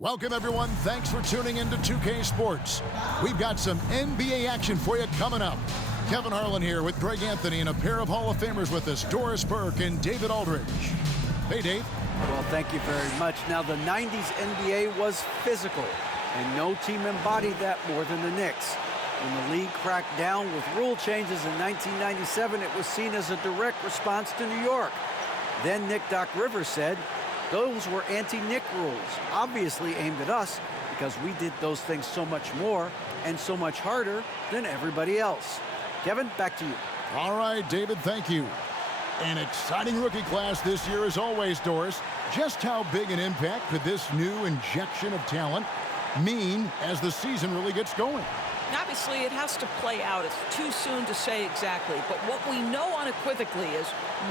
Welcome, everyone. Thanks for tuning into 2K Sports. We've got some NBA action for you coming up. Kevin Harlan here with Greg Anthony and a pair of Hall of Famers with us, Doris Burke and David Aldridge. Hey, Dave. Well, thank you very much. Now, the 90s NBA was physical, and no team embodied that more than the Knicks. When the league cracked down with rule changes in 1997, it was seen as a direct response to New York. Then Nick Doc Rivers said, those were anti-Nick rules, obviously aimed at us because we did those things so much more and so much harder than everybody else. Kevin, back to you. All right, David, thank you. An exciting rookie class this year as always, Doris. Just how big an impact could this new injection of talent mean as the season really gets going? Obviously, it has to play out. It's too soon to say exactly. But what we know unequivocally is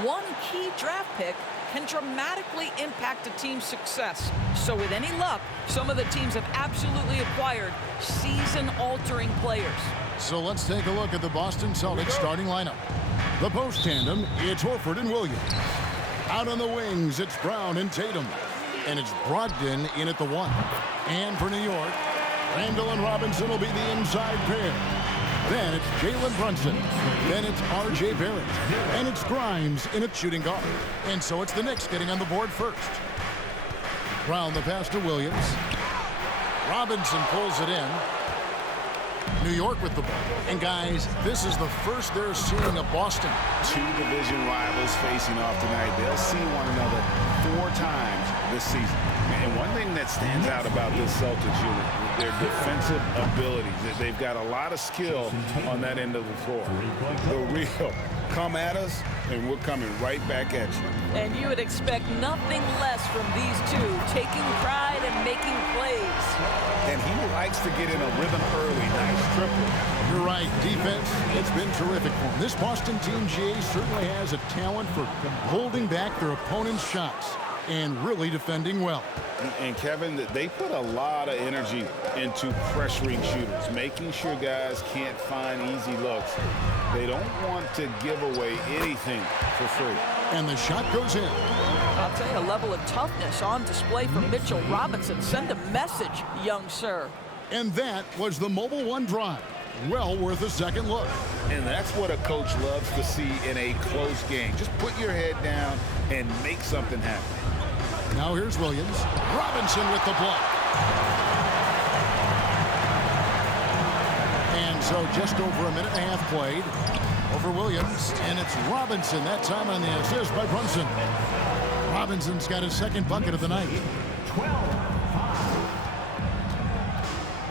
one key draft pick can dramatically impact a team's success. So with any luck, some of the teams have absolutely acquired season-altering players. So let's take a look at the Boston Celtics starting lineup. The post tandem, it's Horford and Williams. Out on the wings, it's Brown and Tatum. And it's Brogdon in at the 1. And for New York, Randall and Robinson will be the inside pair. Then it's Jalen Brunson. Then it's R.J. Barrett. And it's Grimes in at shooting guard. And so it's the Knicks getting on the board first. Brown the pass to Williams. Robinson pulls it in. New York with the ball. And guys, this is the first they're seeing of Boston. Two division rivals facing off tonight. They'll see one another 4 times this season. And one thing that stands out about this Celtics unit, their defensive abilities. They've got a lot of skill on that end of the floor. The real come at us, and we're coming right back at you. And you would expect nothing less from these two, taking pride and making plays. And he likes to get in a rhythm early. Nice triple. You're right. Defense, it's been terrific for him. This Boston team, GA, certainly has a talent for holding back their opponent's shots and really defending well. And Kevin, they put a lot of energy into pressuring shooters, making sure guys can't find easy looks. They don't want to give away anything for free. And the shot goes in. I'll tell you, a level of toughness on display from Mitchell Robinson. Send a message, young sir. And that was the Mobile One drive. Well worth a second look. And that's what a coach loves to see in a close game. Just put your head down and make something happen. Now here's Williams. Robinson with the block. And so just over a minute and a half played over Williams. And it's Robinson, that time on the assist by Brunson. Robinson's got his second bucket of the night. 12-5.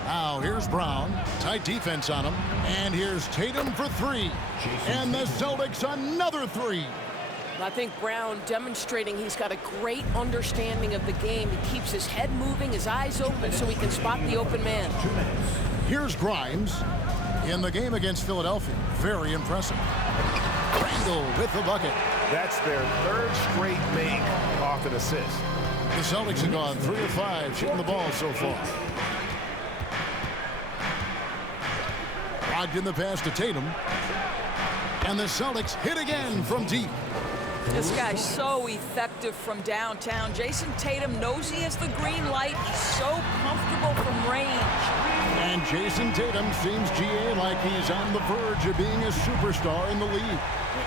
Now here's Brown. Tight defense on him. And here's Tatum for 3. And the Celtics another 3. I think Brown demonstrating he's got a great understanding of the game. He keeps his head moving, his eyes open so he can spot the open man. Here's Grimes in the game against Philadelphia. Very impressive. Randall with the bucket. That's their 3rd straight make off an assist. The Celtics have gone 3 of 5 shooting the ball so far. Brogdon the pass to Tatum. And the Celtics hit again from deep. This guy's so effective from downtown. Jason Tatum knows he has the green light. He's so comfortable from range. And Jason Tatum seems, GA, like he's on the verge of being a superstar in the league.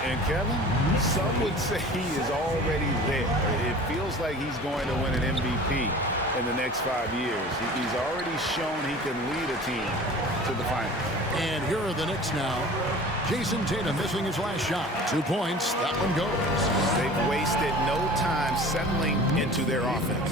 And Kevin, some would say he is already there. It feels like he's going to win an MVP in the next 5 years. He's already shown he can lead a team to the finals. And here are the Knicks now. Jason Tatum missing his last shot. 2 points. That one goes. They've wasted no time settling into their offense.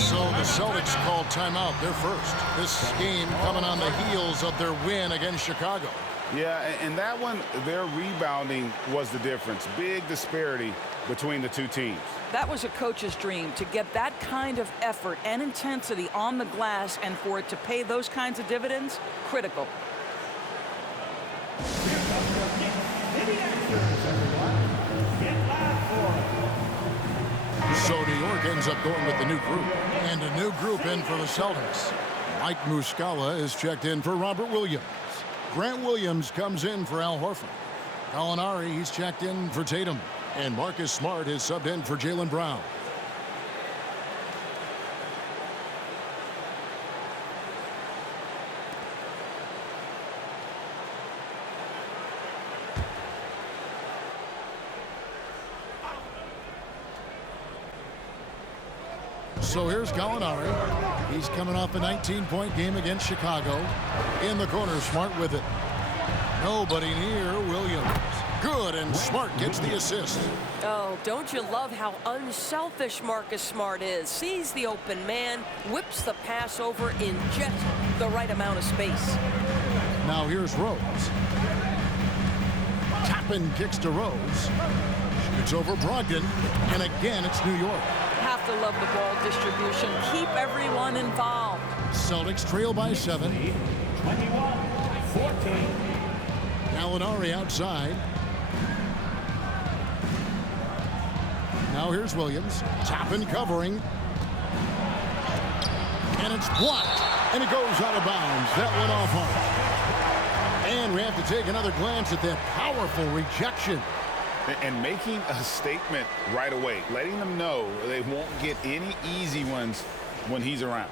So the Celtics called timeout. They're first. This game coming on the heels of their win against Chicago. Yeah, and that one, their rebounding was the difference. Big disparity between the two teams. That was a coach's dream, to get that kind of effort and intensity on the glass, and for it to pay those kinds of dividends, critical. So New York ends up going with the new group. And a new group in for the Celtics. Mike Muscala is checked in for Robert Williams. Grant Williams comes in for Al Horford. Gallinari, he's checked in for Tatum. And Marcus Smart is subbed in for Jaylen Brown. So here's Gallinari. He's coming off a 19-point game against Chicago. In the corner, Smart with it. Nobody near Williams. Good, and Smart gets the assist. Oh, don't you love how unselfish Marcus Smart is? Sees the open man, whips the pass over in just the right amount of space. Now here's Rose. Toppin kicks to Rose. Shoots over Brogdon, and again it's New York. Have to love the ball distribution. Keep everyone involved. Celtics trail by 7. 21-14. Gallinari outside. Now here's Williams. Toppin covering. And it's blocked. And it goes out of bounds. That went off hard. And we have to take another glance at that powerful rejection. And making a statement right away, letting them know they won't get any easy ones when he's around.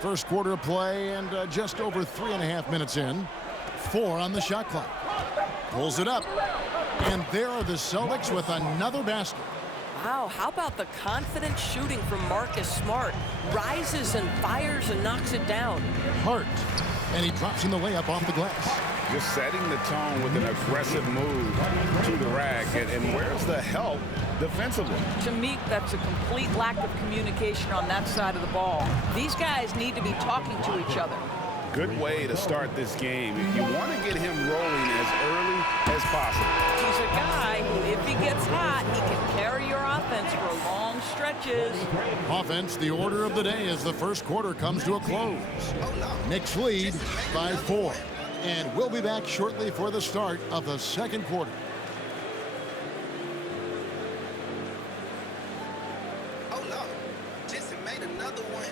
First quarter of play, and just over 3.5 minutes in. 4 on the shot clock. Pulls it up. And there are the Celtics with another basket. Wow, how about the confident shooting from Marcus Smart? Rises and fires and knocks it down. Hart. And he drops in the layup off the glass. Just setting the tone with an aggressive move to the rack. And where's the help defensively? To me, that's a complete lack of communication on that side of the ball. These guys need to be talking to each other. Good way to start this game. You want to get him rolling as early as possible. He's a guy who, if he gets hot, he can carry your offense for long stretches. Offense, the order of the day as the first quarter comes to a close. Knicks lead by 4. And we'll be back shortly for the start of the second quarter. Oh no, Jason made another one.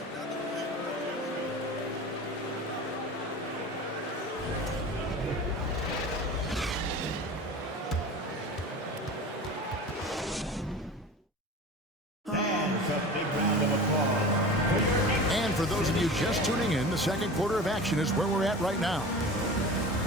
And for those of you just tuning in, the second quarter of action is where we're at right now.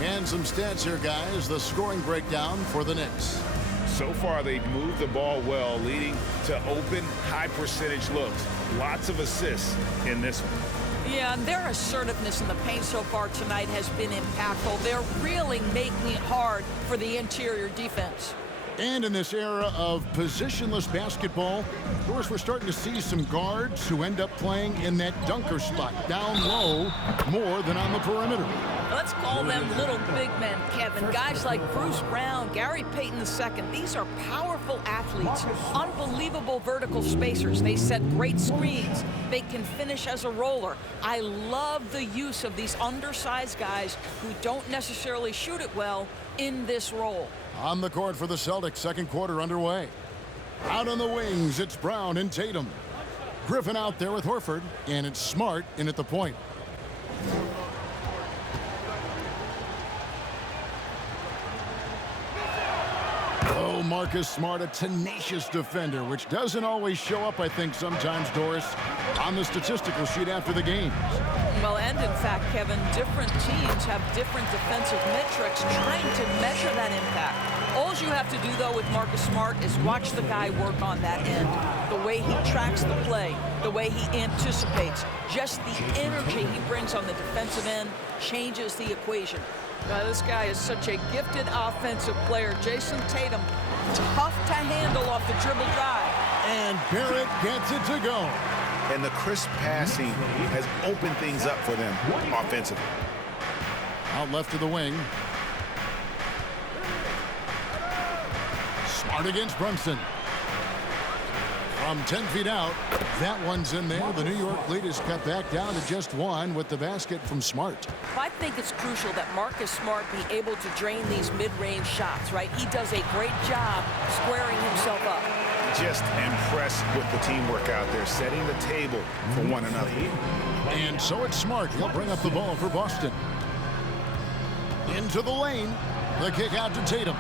And some stats here, guys. The scoring breakdown for the Knicks. So far, they've moved the ball well, leading to open, high-percentage looks. Lots of assists in this one. Yeah, and their assertiveness in the paint so far tonight has been impactful. They're really making it hard for the interior defense. And in this era of positionless basketball, of course, we're starting to see some guards who end up playing in that dunker spot, down low, more than on the perimeter. Let's call them little big men, Kevin. Guys like Bruce Brown, Gary Payton II. These are powerful athletes, unbelievable vertical spacers. They set great screens. They can finish as a roller. I love the use of these undersized guys who don't necessarily shoot it well in this role. On the court for the Celtics, second quarter underway. Out on the wings, it's Brown and Tatum. Griffin out there with Horford, and it's Smart in at the point. Oh, Marcus Smart, a tenacious defender, which doesn't always show up, I think, sometimes, Doris, on the statistical sheet after the games. Well, and in fact, Kevin, different teams have different defensive metrics trying to measure that impact. All you have to do, though, with Marcus Smart is watch the guy work on that end. The way he tracks the play, the way he anticipates, just the energy he brings on the defensive end changes the equation. Now, this guy is such a gifted offensive player. Jason Tatum, tough to handle off the dribble drive. And Barrett gets it to go. And the crisp passing has opened things up for them offensively. Out left to the wing. Smart against Brunson. From 10 feet out, that one's in there. The New York lead is cut back down to just 1 with the basket from Smart. I think it's crucial that Marcus Smart be able to drain these mid-range shots, right? He does a great job squaring himself up. Just impressed with the teamwork out there, setting the table for one another. And so it's Smart. He'll bring up the ball for Boston. Into the lane. The kick out to Tatum.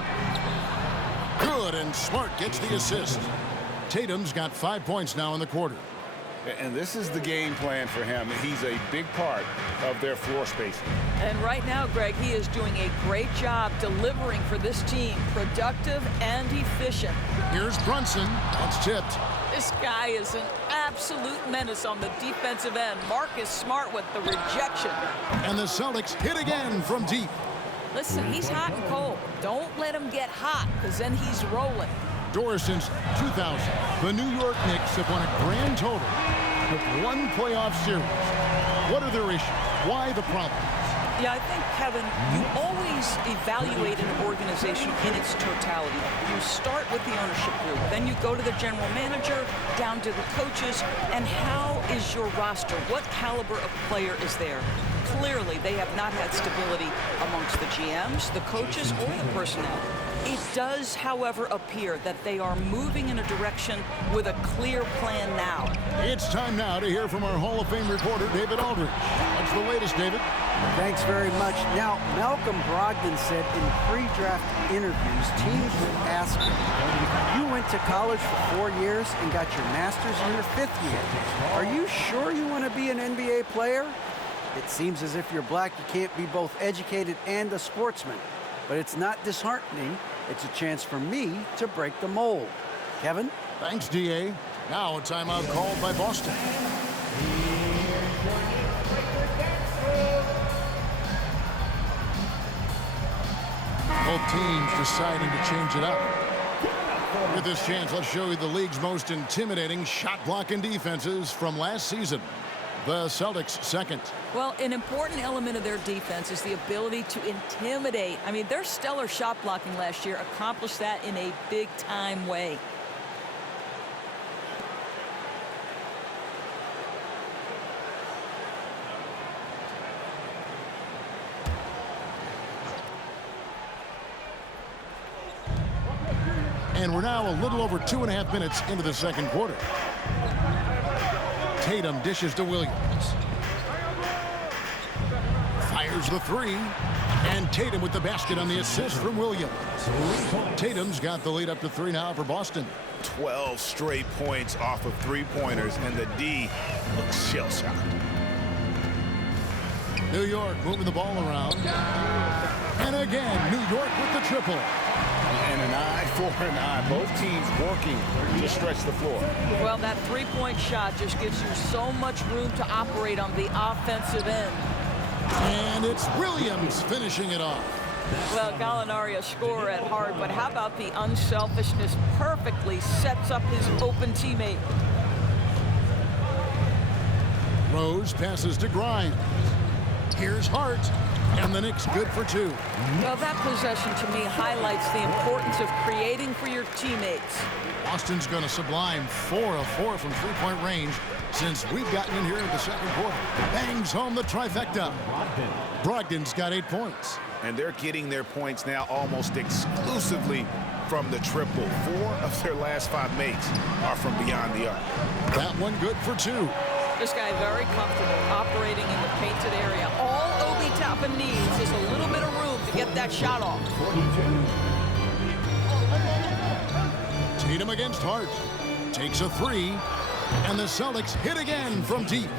Good, and Smart gets the assist. Tatum's got 5 points now in the quarter. And this is the game plan for him. He's a big part of their floor spacing. And right now, Greg, he is doing a great job delivering for this team, productive and efficient. Here's Brunson. That's tipped. This guy is an absolute menace on the defensive end. Marcus Smart with the rejection. And the Celtics hit again from deep. Listen, he's hot and cold. Don't let him get hot, because then he's rolling. Doris, since 2000, the New York Knicks have won a grand total with one playoff series. What are their issues? Why the problems? Yeah, I think, Kevin, you always evaluate an organization in its totality. You start with the ownership group, then you go to the general manager, down to the coaches, and how is your roster? What caliber of player is there? Clearly, they have not had stability amongst the GMs, the coaches, or the personnel. It does, however, appear that they are moving in a direction with a clear plan now. It's time now to hear from our Hall of Fame reporter, David Aldridge. What's the latest, David? Thanks very much. Now, Malcolm Brogdon said in pre-draft interviews, teams would ask him, you went to college for 4 years and got your master's in your 5th year. Are you sure you want to be an NBA player? It seems as if you're black, you can't be both educated and a sportsman. But it's not disheartening. It's a chance for me to break the mold. Kevin? Thanks, D.A. Now a timeout called by Boston. Both teams deciding to change it up. With this chance, let's show you the league's most intimidating shot-blocking defenses from last season. The Celtics second. Well, an important element of their defense is the ability to intimidate. I mean, their stellar shot blocking last year accomplished that in a big-time way. And we're now a little over 2.5 minutes into the second quarter. Tatum dishes to Williams. Fires the three. And Tatum with the basket on the assist from Williams. Tatum's got the lead up to 3 now for Boston. 12 straight points off of 3-pointers, and the D looks shell-shocked. New York moving the ball around. And again, New York with the triple. And an eye for an eye. Both teams working to stretch the floor. Well, that three-point shot just gives you so much room to operate on the offensive end. And it's Williams finishing it off. Well, Gallinari a scorer at heart, but how about the unselfishness perfectly sets up his open teammate. Rose passes to Grimes. Here's Hart. And the Knicks good for 2. Well, that possession to me highlights the importance of creating for your teammates. Boston's going to sublime 4 of 4 from 3-point range since we've gotten in here in the second quarter. Bangs home the trifecta. Brogdon's got 8 points. And they're getting their points now almost exclusively from the triple. 4 of their last 5 makes are from beyond the arc. That one good for 2. This guy very comfortable operating in the painted area. All Obi Toppin needs is a little bit of room to get that shot off. Tatum against Hart. Takes a 3. And the Celtics hit again from deep.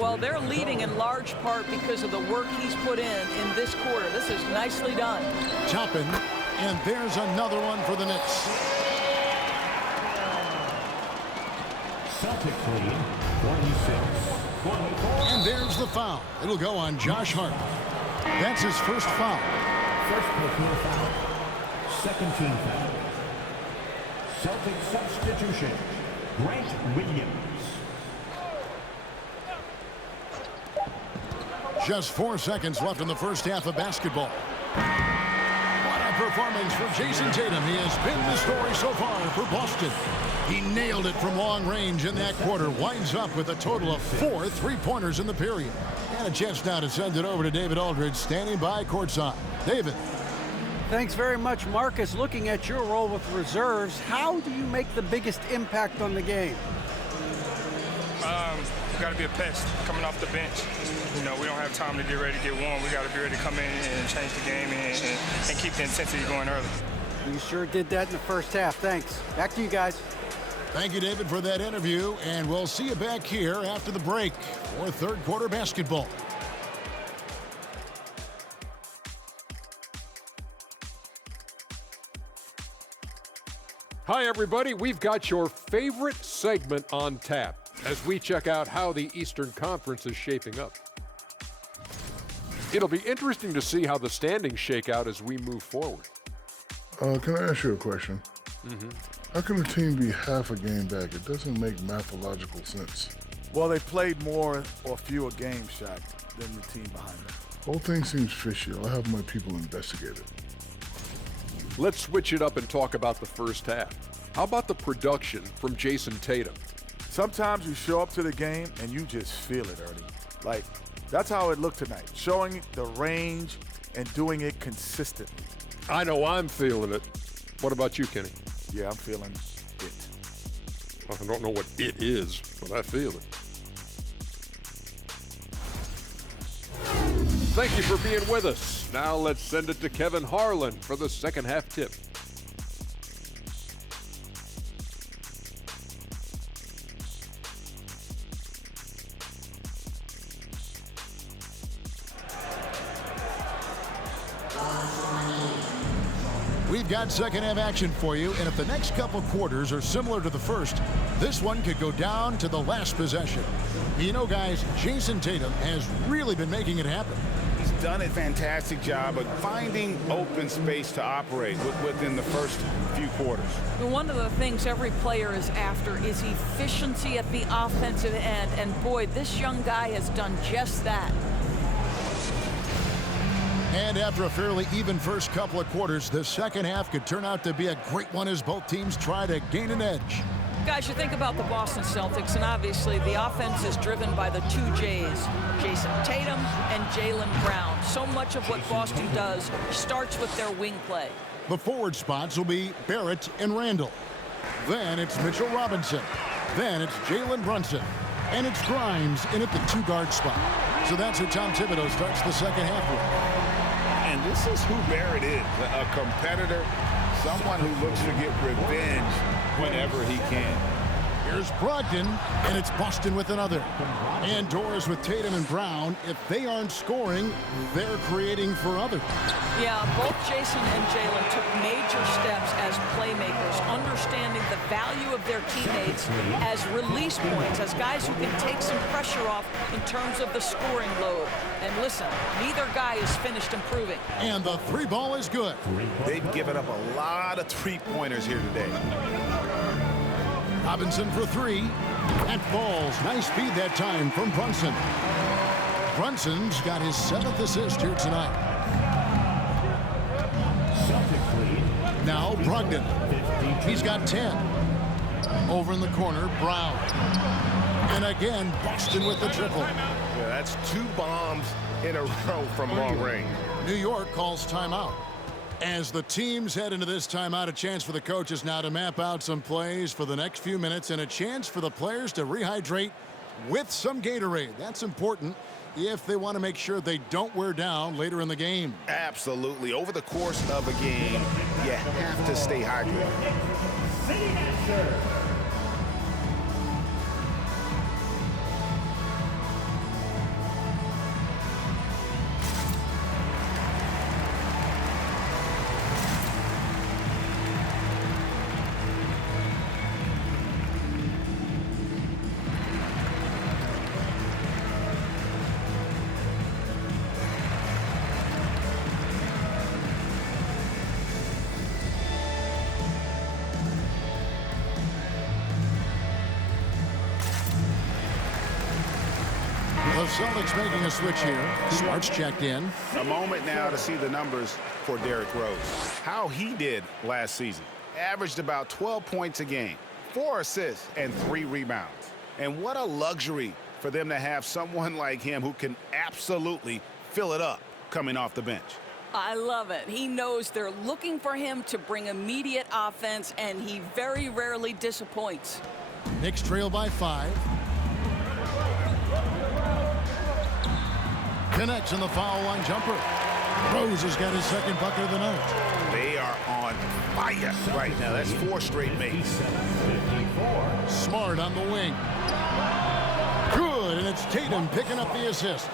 Well, they're leading in large part because of the work he's put in this quarter. This is nicely done. Toppin. And there's another one for the Knicks. Celtics lead 26-24. And there's the foul. It'll go on Josh Hart. That's his first foul. First personal foul. Second team foul. Celtic substitution. Grant Williams. Just 4 seconds left in the first half of basketball. What a performance for Jason Tatum. He has been the story so far for Boston. He nailed it from long range in that quarter. Winds up with a total of 4 3-pointers in the period. And a chance now to send it over to David Aldridge, standing by courtside. David. Thanks very much, Marcus. Looking at your role with reserves, how do you make the biggest impact on the game? Got to be a pest coming off the bench. You know, we don't have time to get ready to get warm. We got to be ready to come in and change the game and keep the intensity going early. You sure did that in the first half. Thanks. Back to you guys. Thank you, David, for that interview, and we'll see you back here after the break for third quarter basketball. Hi, everybody. We've got your favorite segment on tap as we check out how the Eastern Conference is shaping up. It'll be interesting to see how the standings shake out as we move forward. Can I ask you a question? How can a team be half a game back? It doesn't make mathological sense. Well, they played more or fewer games, Shaq, than the team behind them. Whole thing seems fishy. I'll have my people investigate it. Let's switch it up and talk about the first half. How about the production from Jason Tatum? Sometimes you show up to the game and you just feel it, Ernie. Like, that's how it looked tonight, showing the range and doing it consistently. I know I'm feeling it. What about you, Kenny? Yeah, I'm feeling it. I don't know what it is, but I feel it. Thank you for being with us. Now let's send it to Kevin Harlan for the second half tip. We've got second half action for you, and if the next couple quarters are similar to the first, this one could go down to the last possession. You know, guys, Jason Tatum has really been making it happen. He's done a fantastic job of finding open space to operate within the first few quarters. One of the things every player is after is efficiency at the offensive end, and boy, this young guy has done just that. And after a fairly even first couple of quarters, the second half could turn out to be a great one as both teams try to gain an edge. Guys, you think about the Boston Celtics, and obviously the offense is driven by the two J's, Jason Tatum and Jaylen Brown. So much of what Boston does starts with their wing play. The forward spots will be Barrett and Randall. Then it's Mitchell Robinson. Then it's Jalen Brunson. And it's Grimes in at the two-guard spot. So that's who Tom Thibodeau starts the second half with. And this is who Barrett is, a competitor, someone who looks to get revenge whenever he can. Here's Brogdon, and it's Boston with another. And doors with Tatum and Brown. If they aren't scoring, they're creating for others. Yeah, both Jason and Jalen took major steps as playmakers, understanding the value of their teammates as release points, as guys who can take some pressure off in terms of the scoring load. And listen, neither guy is finished improving. And the three ball is good. They've given up a lot of three-pointers here today. Robinson for three. That falls. Nice feed that time from Brunson. Brunson's got his 7th assist here tonight. Now Brogdon. He's got 10. Over in the corner, Brown. And again, Boston with the triple. Yeah, that's 2 bombs in a row from long range. New York calls timeout. As the teams head into this timeout, a chance for the coaches now to map out some plays for the next few minutes and a chance for the players to rehydrate with some Gatorade. That's important if they want to make sure they don't wear down later in the game. Absolutely. Over the course of a game, you have to stay hydrated. The Celtics making a switch here. Smart's checked in. A moment now to see the numbers for Derrick Rose. How he did last season. Averaged about 12 points a game, 4 assists, and 3 rebounds. And what a luxury for them to have someone like him who can absolutely fill it up coming off the bench. I love it. He knows they're looking for him to bring immediate offense, and he very rarely disappoints. Knicks trail by 5. Connects in the foul line jumper. Rose has got his second bucket of the night. They are on fire right now. That's 4 straight makes. Smart on the wing. Good, and it's Tatum picking up the assist.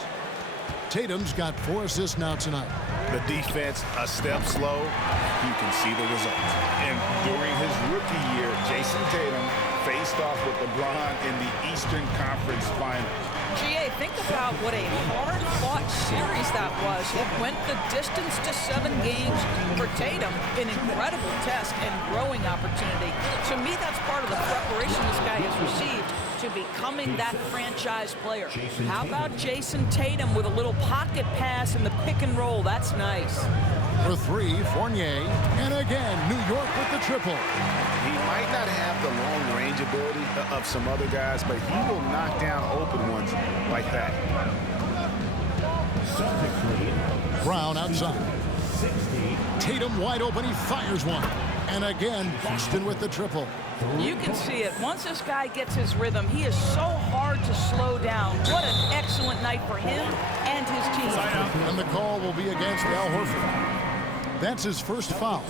Tatum's got 4 assists now tonight. The defense a step slow. You can see the results. And during his rookie year, Jason Tatum faced off with LeBron in the Eastern Conference Finals. GA, think about what a hard-fought series that was. It went the distance to 7 games for Tatum, an incredible test and growing opportunity. To me, that's part of the preparation this guy has received to becoming that franchise player. How about Jason Tatum with a little pocket pass in the pick and roll? That's nice. For 3, Fournier, and again, New York with the triple. He might not have the long range ability of some other guys, but he will knock down open ones like that. Brown outside. Tatum wide open, he fires one. And again, Boston with the triple. You can see it. Once this guy gets his rhythm, he is so hard to slow down. What an excellent night for him and his team. And the call will be against Al Horford. That's his first foul.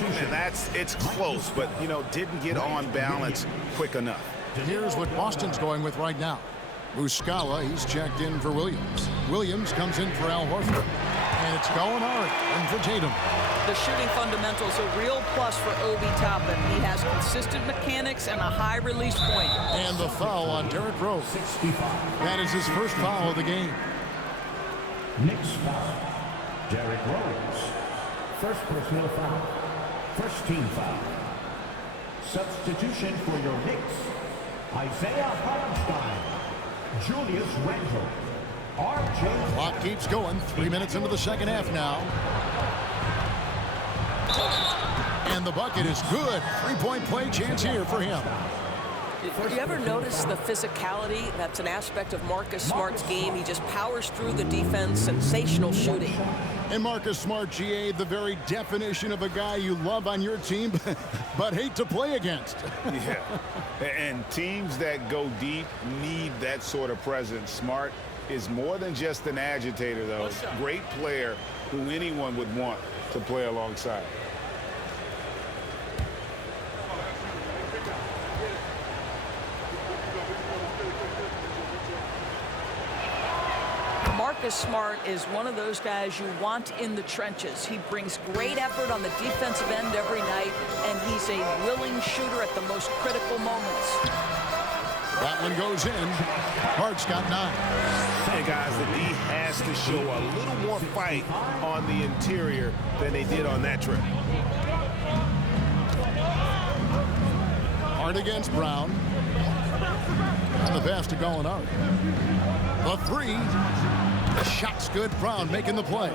And it's close, but, didn't get on balance quick enough. Here's what Boston's going with right now. Muscala, he's checked in for Williams. Williams comes in for Al Horford. And it's Gallinari and for Tatum. The shooting fundamentals a real plus for Obi Toppin. He has consistent mechanics and a high release point. And the foul on Derrick Rose. That is his first foul of the game. Knicks foul. Derrick Rose. First personal foul. First team foul. Substitution for your Knicks. Isaiah Hartenstein. Julius Randle. RJ. Clock keeps going. 3 minutes into the second half now. And the bucket is good. 3-point play chance here for him. Did you ever notice the physicality? That's an aspect of Marcus Smart's game. He just powers through the defense. Sensational shooting. And Marcus Smart, GA, the very definition of a guy you love on your team, but hate to play against. Yeah. And teams that go deep need that sort of presence. Smart is more than just an agitator, though. Great player who anyone would want to play alongside. Marcus Smart is one of those guys you want in the trenches. He brings great effort on the defensive end every night, and he's a willing shooter at the most critical moments. That one goes in. Hart's got 9. Hey, guys, the D has to show a little more fight on the interior than they did on that trip. Hart against Brown. And the pass to Gallinari. The 3. The shot's good. Brown making the play.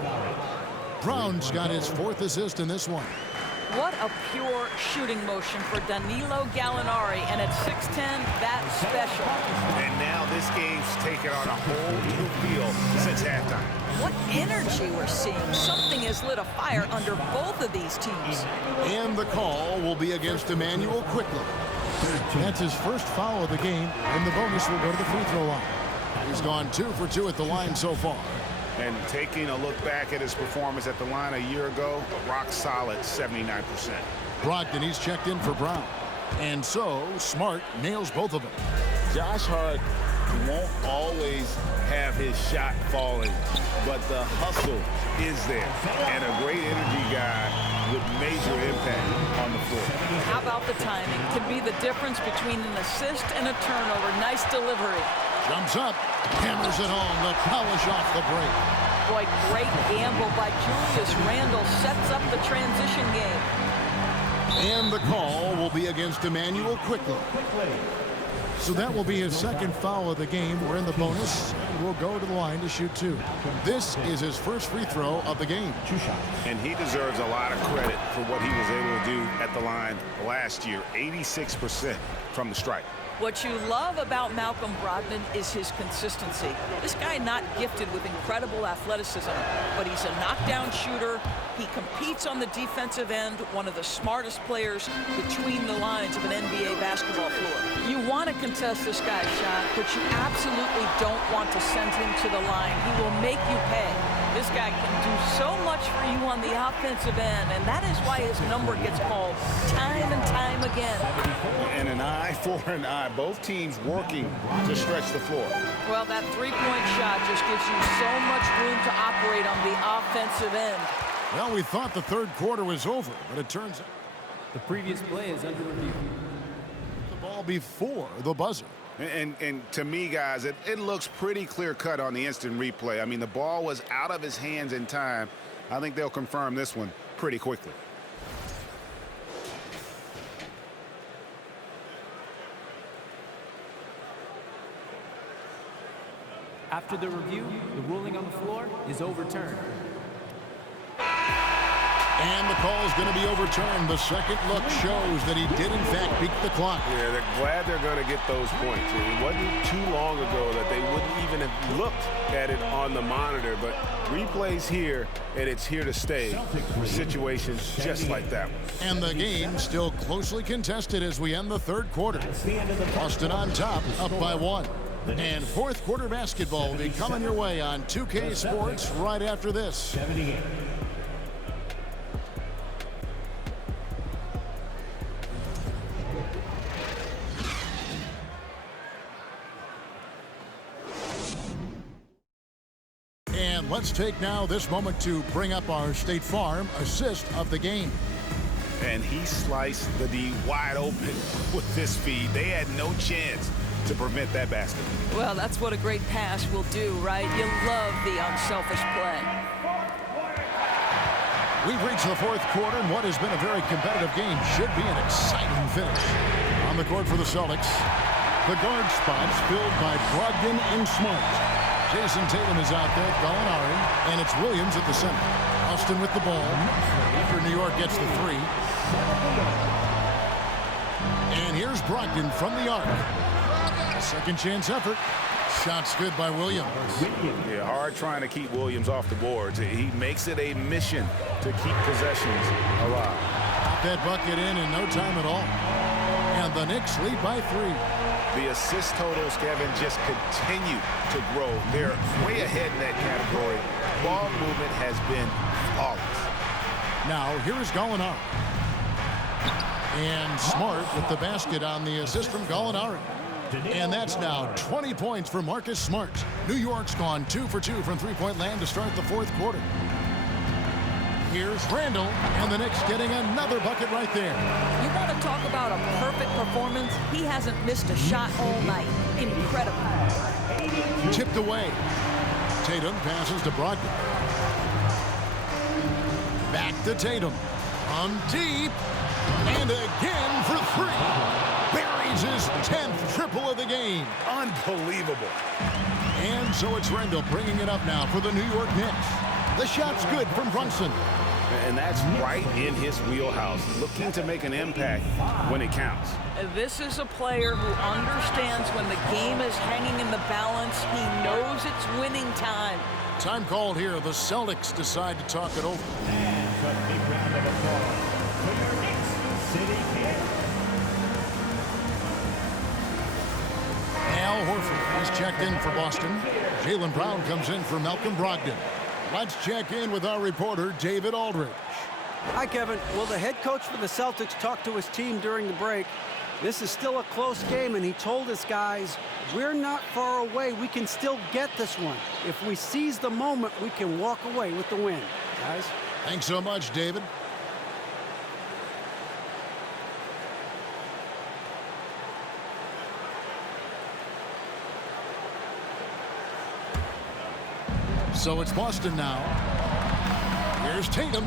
Brown's got his 4th assist in this one. What a pure shooting motion for Danilo Gallinari, and at 6'10", that's special. And now this game's taken on a whole new feel since halftime. What energy we're seeing. Something has lit a fire under both of these teams. And the call will be against Emmanuel Quickly. That's his first foul of the game, and the bonus will go to the free throw line. He's gone 2 for 2 at the line so far. And taking a look back at his performance at the line a year ago, rock solid 79%. Brogdon, he's checked in for Brown. And so, Smart nails both of them. Josh Hart won't always have his shot falling, but the hustle is there. And a great energy guy with major impact on the floor. How about the timing? Can be the difference between an assist and a turnover. Nice delivery. Jumps up, hammers it home, the polish off the break. Boy, great gamble by Julius Randle. Sets up the transition game. And the call will be against Emmanuel Quickly. So that will be his second foul of the game. We're in the bonus, and we'll go to the line to shoot 2. This is his first free throw of the game. 2 shots. And he deserves a lot of credit for what he was able to do at the line last year. 86% from the stripe. What you love about Malcolm Brogdon is his consistency. This guy not gifted with incredible athleticism, but he's a knockdown shooter. He competes on the defensive end, one of the smartest players between the lines of an NBA basketball floor. You want to contest this guy's shot, but you absolutely don't want to send him to the line. He will make you pay. This guy can do so much for you on the offensive end, and that is why his number gets called time and time again. And an eye for an eye. Both teams working to stretch the floor. Well, that three-point shot just gives you so much room to operate on the offensive end. Well, we thought the third quarter was over, but it turns out the previous play is under review. The ball before the buzzer. And to me, guys, it looks pretty clear-cut on the instant replay. I mean, the ball was out of his hands in time. I think they'll confirm this one pretty quickly. After the review, the ruling on the floor is overturned. And the call is going to be overturned. The second look shows that he did, in fact, beat the clock. Yeah, they're glad they're going to get those points. It wasn't too long ago that they wouldn't even have looked at it on the monitor, but replays here, and it's here to stay for situations just like that one. And the game still closely contested as we end the third quarter. Boston on top, up by 1. And fourth quarter basketball will be coming your way on 2K Sports right after this. 78. And let's take now this moment to bring up our State Farm assist of the game. And he sliced the D wide open with this feed. They had no chance to prevent that basket. Well, that's what a great pass will do, right? You love the unselfish play. We've reached the fourth quarter, and what has been a very competitive game should be an exciting finish. On the court for the Celtics, the guard spots filled by Brogdon and Smart. Jason Tatum is out there, Gallinari, and it's Williams at the center. Austin with the ball after New York gets the three. And here's Brogdon from the arc. Second chance effort. Shots good by Williams. Yeah, hard trying to keep Williams off the boards. He makes it a mission to keep possessions alive. Got that bucket in no time at all. And the Knicks lead by 3. The assist totals, Kevin, just continue to grow. They're way ahead in that category. Ball movement has been flawless. Now, here is Gallinari. And Smart with the basket on the assist from Gallinari. And that's now 20 points for Marcus Smart. New York's gone 2 for 2 from three-point land to start the fourth quarter. Here's Randall, and the Knicks getting another bucket right there. You want to talk about a perfect performance? He hasn't missed a shot all night. Incredible. Tipped away. Tatum passes to Brogdon. Back to Tatum. On deep. And again for 3. Buries his 10th triple of the game. Unbelievable. And so it's Randall bringing it up now for the New York Knicks. The shot's good from Brunson. And that's right in his wheelhouse, looking to make an impact when it counts. This is a player who understands when the game is hanging in the balance. He knows it's winning time. Time called here. The Celtics decide to talk it over. And a big round of applause for your Knicks City Knicks. Al Horford is checked in for Boston. Jaylen Brown comes in for Malcolm Brogdon. Let's check in with our reporter, David Aldridge. Hi, Kevin. Well, the head coach for the Celtics talked to his team during the break. This is still a close game, and he told his guys, we're not far away. We can still get this one. If we seize the moment, we can walk away with the win. Guys? Thanks so much, David. So it's Boston now. Here's Tatum,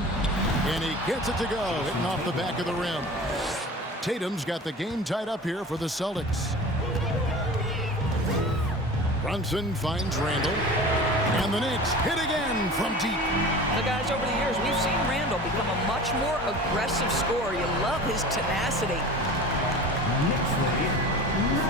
and he gets it to go, hitting off the back of the rim. Tatum's got the game tied up here for the Celtics. Brunson finds Randall, and the Knicks hit again from deep. The guys, over the years, we've seen Randall become a much more aggressive scorer. You love his tenacity.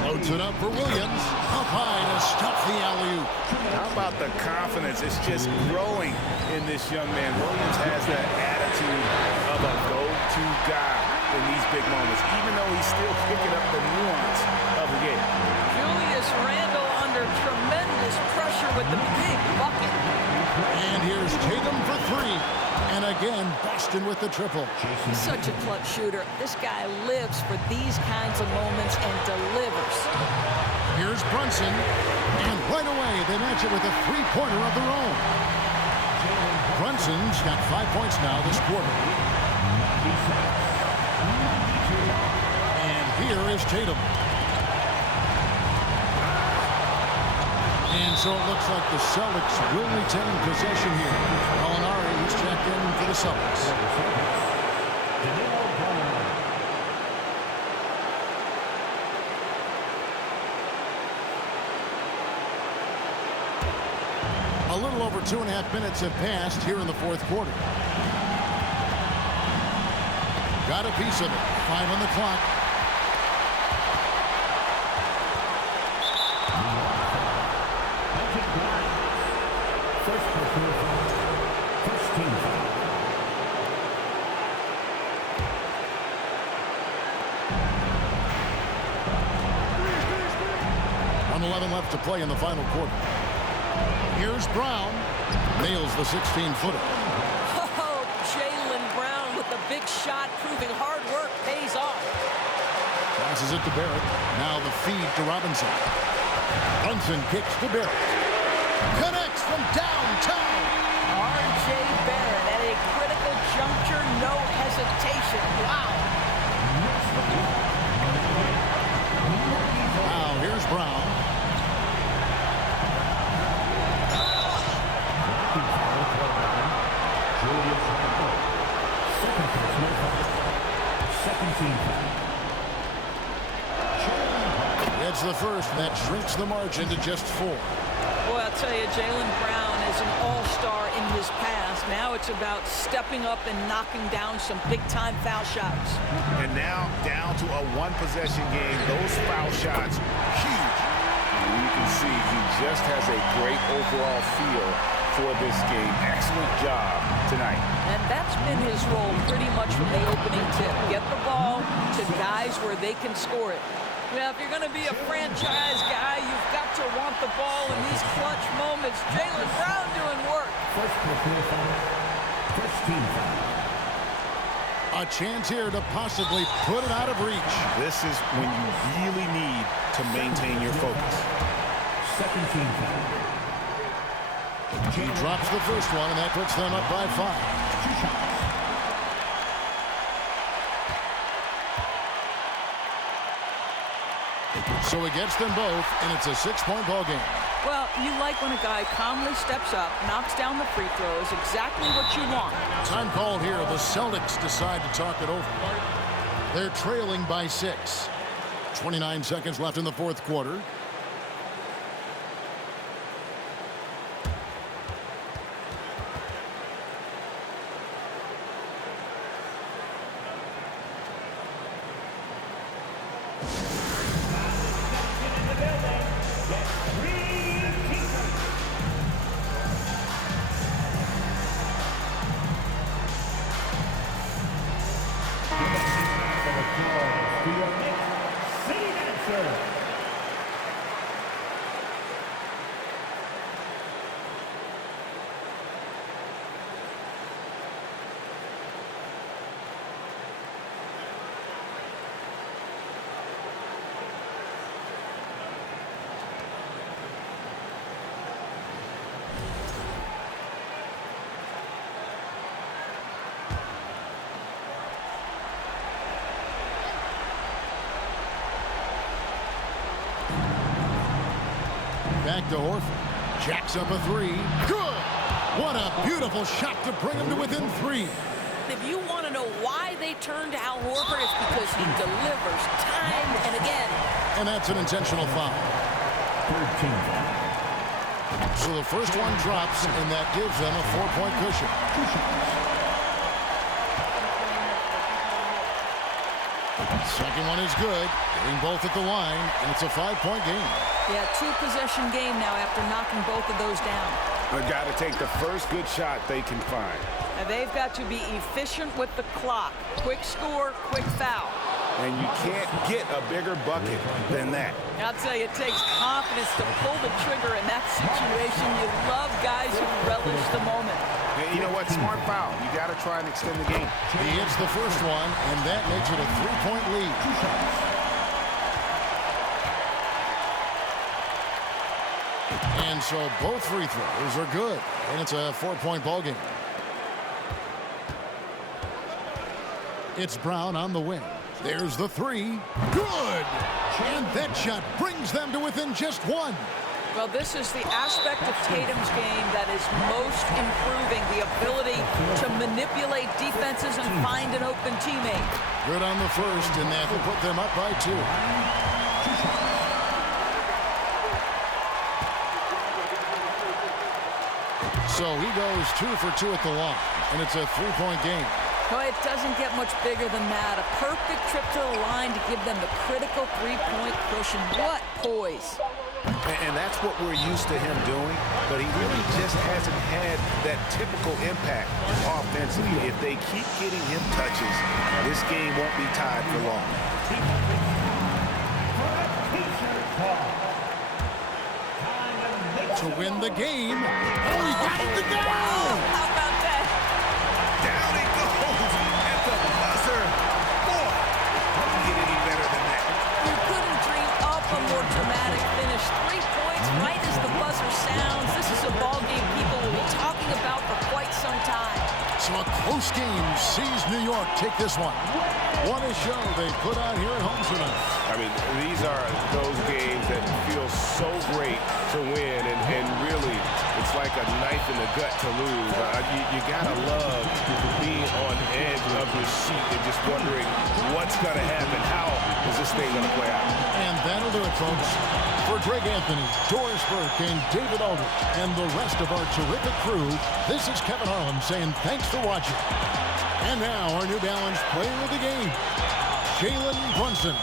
Loads it up for Williams. Up high to stuff the alley-oop. How about the confidence? It's just growing in this young man. Williams has that attitude of a go-to guy in these big moments, even though he's still picking up the nuance of the game. Julius Randle under tremendous pressure with the big bucket. And here's Boston with the triple. Such a clutch shooter. This guy lives for these kinds of moments and delivers. Here's Brunson, and right away they match it with a three-pointer of their own. Brunson's got 5 points now this quarter. And here is Tatum. And so it looks like the Celtics will retain possession here. Molinari is checked in for the Celtics. A little over 2.5 minutes have passed here in the fourth quarter. Got a piece of it. 5 on the clock. On 11 left to play in the final quarter. Here's Brown. Nails the 16-footer. Oh, Jaylen Brown with a big shot, proving hard work pays off. Passes it to Barrett. Now the feed to Robinson. Brunson kicks to Barrett. Connects from downtown. R.J. Barrett at a critical juncture, no hesitation. Wow. Now here's Brown. It's the first. That shrinks the margin to just 4. Boy, I'll tell you, Jaylen Brown is an all-star in his past. Now it's about stepping up and knocking down some big-time foul shots. And now down to a one-possession game. Those foul shots, huge. And you can see he just has a great overall feel for this game. Excellent job tonight. And that's been his role pretty much from the opening tip. Get the ball to guys where they can score it. Yeah, if you're going to be a franchise guy, you've got to want the ball in these clutch moments. Jaylen Brown doing work. A chance here to possibly put it out of reach. This is when you really need to maintain your focus. He drops the first one, and that puts them up by 5. So he gets them both, and it's a 6-point ball game. Well, you like when a guy calmly steps up, knocks down the free throws, exactly what you want. Time called here. The Celtics decide to talk it over. They're trailing by 6. 29 seconds left in the fourth quarter. Back to Horford. Jacks up a 3. Good! What a beautiful shot to bring him to within 3. If you want to know why they turned to Al Horford, it's because he delivers time and again. And that's an intentional foul. So the first one drops, and that gives them a 4-point cushion. Second one is good. Getting both at the line, and it's a 5-point game. Yeah, 2-possession game now after knocking both of those down. They've got to take the first good shot they can find. Now they've got to be efficient with the clock. Quick score, quick foul. And you can't get a bigger bucket than that. I'll tell you, it takes confidence to pull the trigger in that situation. You love guys who relish the moment. And you know what? Smart foul. You got to try and extend the game. He hits the first one, and that makes it a 3-point lead. And so both free throws are good, and it's a 4-point ball game. It's Brown on the wing. There's the three. Good! And that shot brings them to within just one. Well, this is the aspect of Tatum's game that is most improving, the ability to manipulate defenses and find an open teammate. Good on the first, and that will put them up by 2. So he goes 2 for 2 at the line, and it's a 3-point game. No, it doesn't get much bigger than that. A perfect trip to the line to give them the critical 3-point cushion. What poise. And that's what we're used to him doing, but he really just hasn't had that typical impact offensively. If they keep getting him touches, this game won't be tied for long. To win the game. Oh, he got it to go! How about that? Down it goes at the buzzer. Boy, doesn't get any better than that. You couldn't dream up a more dramatic finish. 3 points right as the buzzer sounds. This is a ball game people will be talking about for quite some time. So a close game sees New York take this one. What a show they put on here at home tonight. I mean, these are those games that feel so great to win, and really, it's like a knife in the gut to lose. You gotta love being on edge of your seat and just wondering what's gonna happen. How is this thing gonna play out? And that'll do it, folks. For Greg Anthony, Doris Burke, and David Aldridge, and the rest of our terrific crew, this is Kevin Harlan saying thanks for watching. And now our New Balance player of the game, Jalen Brunson.